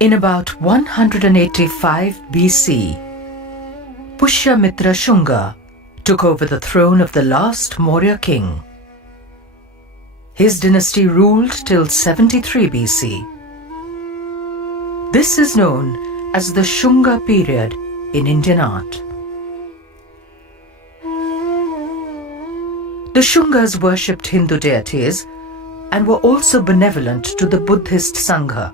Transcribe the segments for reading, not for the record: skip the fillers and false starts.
In about 185 BC, Pushyamitra Shunga took over the throne of the last Maurya king. His dynasty ruled till 73 BC. This is known as the Shunga period in Indian art. The Shungas worshipped Hindu deities and were also benevolent to the Buddhist Sangha.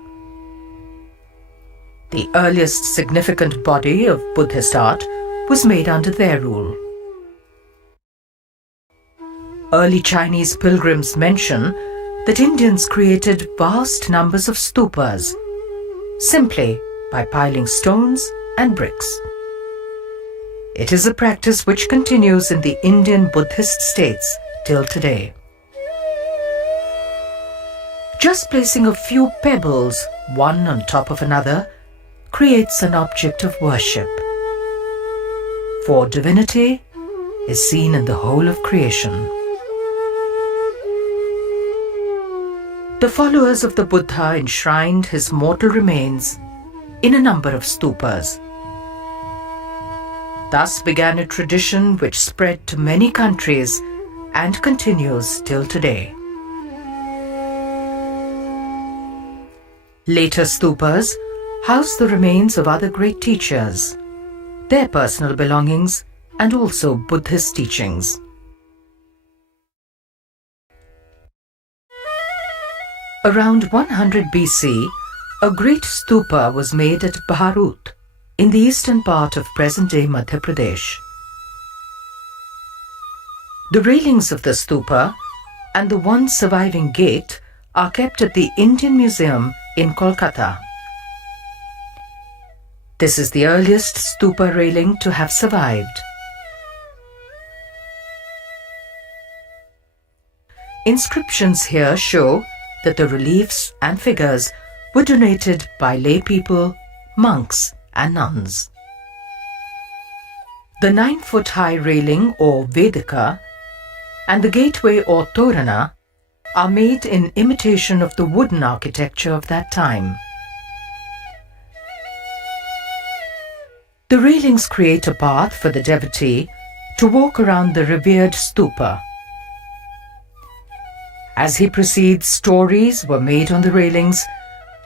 The earliest significant body of Buddhist art was made under their rule. Early Chinese pilgrims mention that Indians created vast numbers of stupas simply by piling stones and bricks. It is a practice which continues in the Indian Buddhist states till today. Just placing a few pebbles, one on top of another, creates an object of worship. For divinity is seen in the whole of creation. The followers of the Buddha enshrined his mortal remains in a number of stupas. Thus began a tradition which spread to many countries and continues till today. Later stupas house the remains of other great teachers, their personal belongings, and also Buddhist teachings. Around 100 BC, a great stupa was made at Bharut, in the eastern part of present-day Madhya Pradesh. The railings of the stupa and the one surviving gate are kept at the Indian Museum in Kolkata. This is the earliest stupa railing to have survived. Inscriptions here show that the reliefs and figures were donated by lay people, monks, and nuns. The 9-foot-high railing or Vedika and the gateway or Torana are made in imitation of the wooden architecture of that time. The railings create a path for the devotee to walk around the revered stupa. As he proceeds, stories were made on the railings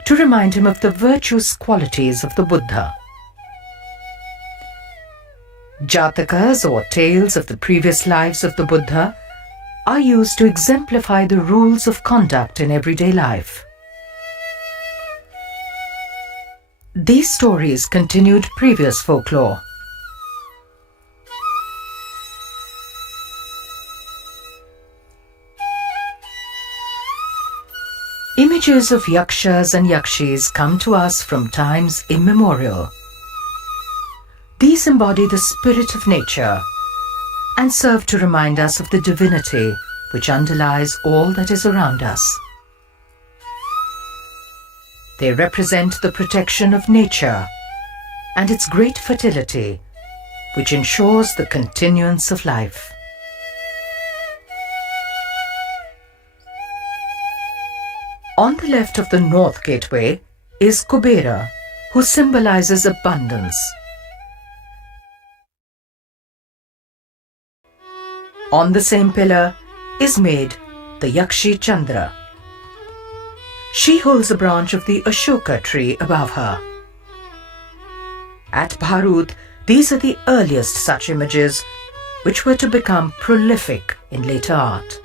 to remind him of the virtuous qualities of the Buddha. Jatakas or tales of the previous lives of the Buddha are used to exemplify the rules of conduct in everyday life. These stories continued previous folklore. Images of yakshas and yakshis come to us from times immemorial. These embody the spirit of nature and serve to remind us of the divinity which underlies all that is around us. They represent the protection of nature and its great fertility, which ensures the continuance of life. On the left of the north gateway is Kubera, who symbolizes abundance. On the same pillar is made the Yakshi Chandra. She holds a branch of the Ashoka tree above her. At Bharut, these are the earliest such images which were to become prolific in later art.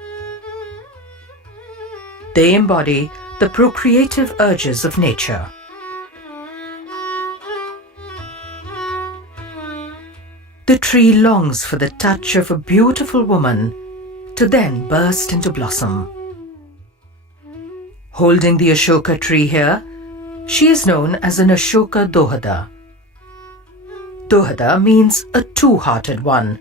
They embody the procreative urges of nature. The tree longs for the touch of a beautiful woman to then burst into blossom. Holding the Ashoka tree here, she is known as an Ashoka Dohada. Dohada means a two-hearted one,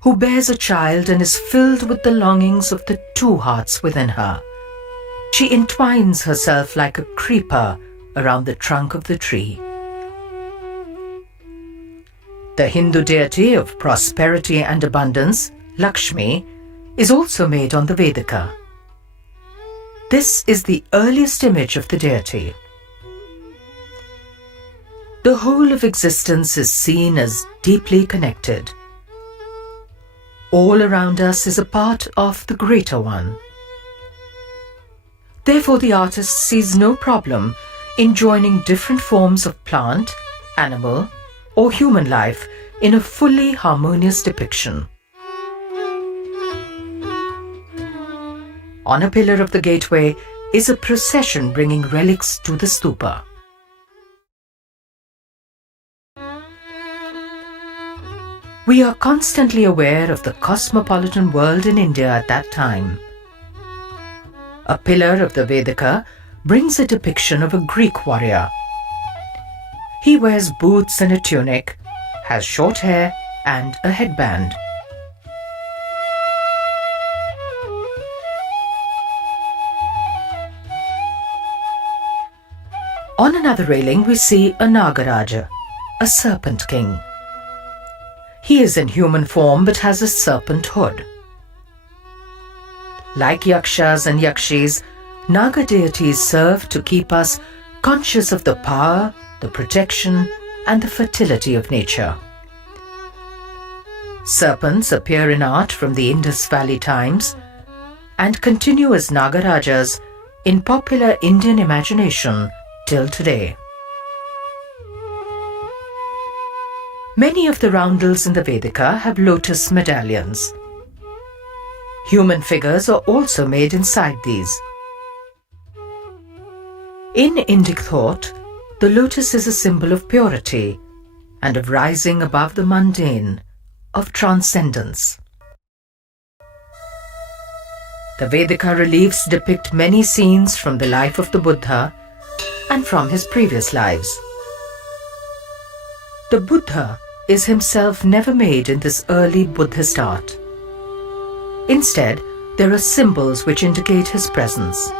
who bears a child and is filled with the longings of the two hearts within her. She entwines herself like a creeper around the trunk of the tree. The Hindu deity of prosperity and abundance, Lakshmi, is also made on the Vedika. This is the earliest image of the deity. The whole of existence is seen as deeply connected. All around us is a part of the greater one. Therefore, the artist sees no problem in joining different forms of plant, animal, or human life in a fully harmonious depiction. On a pillar of the gateway is a procession bringing relics to the stupa. We are constantly aware of the cosmopolitan world in India at that time. A pillar of the Vedika brings a depiction of a Greek warrior. He wears boots and a tunic, has short hair and a headband. On another railing we see a Nagaraja, a serpent king. He is in human form but has a serpent hood. Like yakshas and yakshis, Naga deities serve to keep us conscious of the power, the protection, and the fertility of nature. Serpents appear in art from the Indus Valley times and continue as Nagarajas in popular Indian imagination till today. Many of the roundels in the Vedika have lotus medallions. Human figures are also made inside these. In Indic thought, the lotus is a symbol of purity and of rising above the mundane, of transcendence. The Vedika reliefs depict many scenes from the life of the Buddha and from his previous lives. The Buddha is himself never made in this early Buddhist art. Instead, there are symbols which indicate his presence.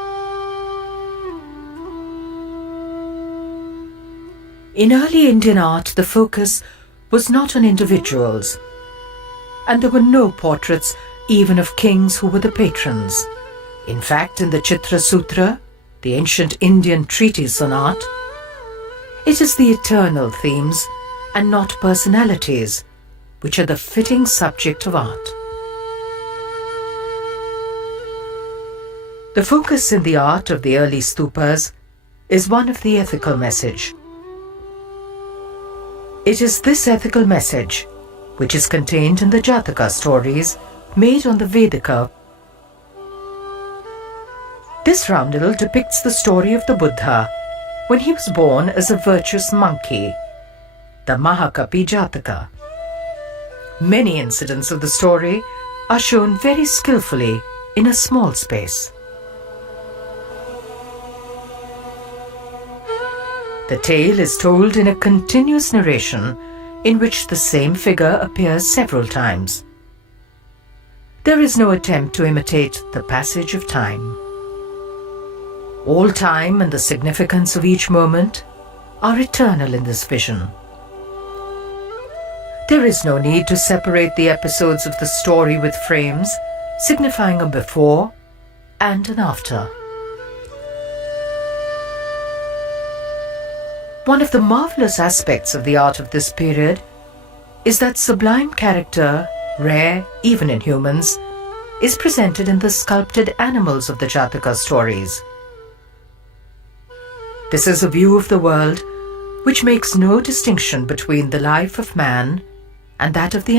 In early Indian art, the focus was not on individuals, and there were no portraits even of kings who were the patrons. In fact, in the Chitra Sutra, the ancient Indian treatise on art, it is the eternal themes and not personalities which are the fitting subject of art. The focus in the art of the early stupas is one of the ethical message. It is this ethical message which is contained in the Jataka stories made on the Vedika. This roundel depicts the story of the Buddha when he was born as a virtuous monkey, the Mahakapi Jataka. Many incidents of the story are shown very skillfully in a small space. The tale is told in a continuous narration in which the same figure appears several times. There is no attempt to imitate the passage of time. All time and the significance of each moment are eternal in this vision. There is no need to separate the episodes of the story with frames signifying a before and an after. One of the marvelous aspects of the art of this period is that sublime character, rare even in humans, is presented in the sculpted animals of the Jataka stories. This is a view of the world which makes no distinction between the life of man and that of the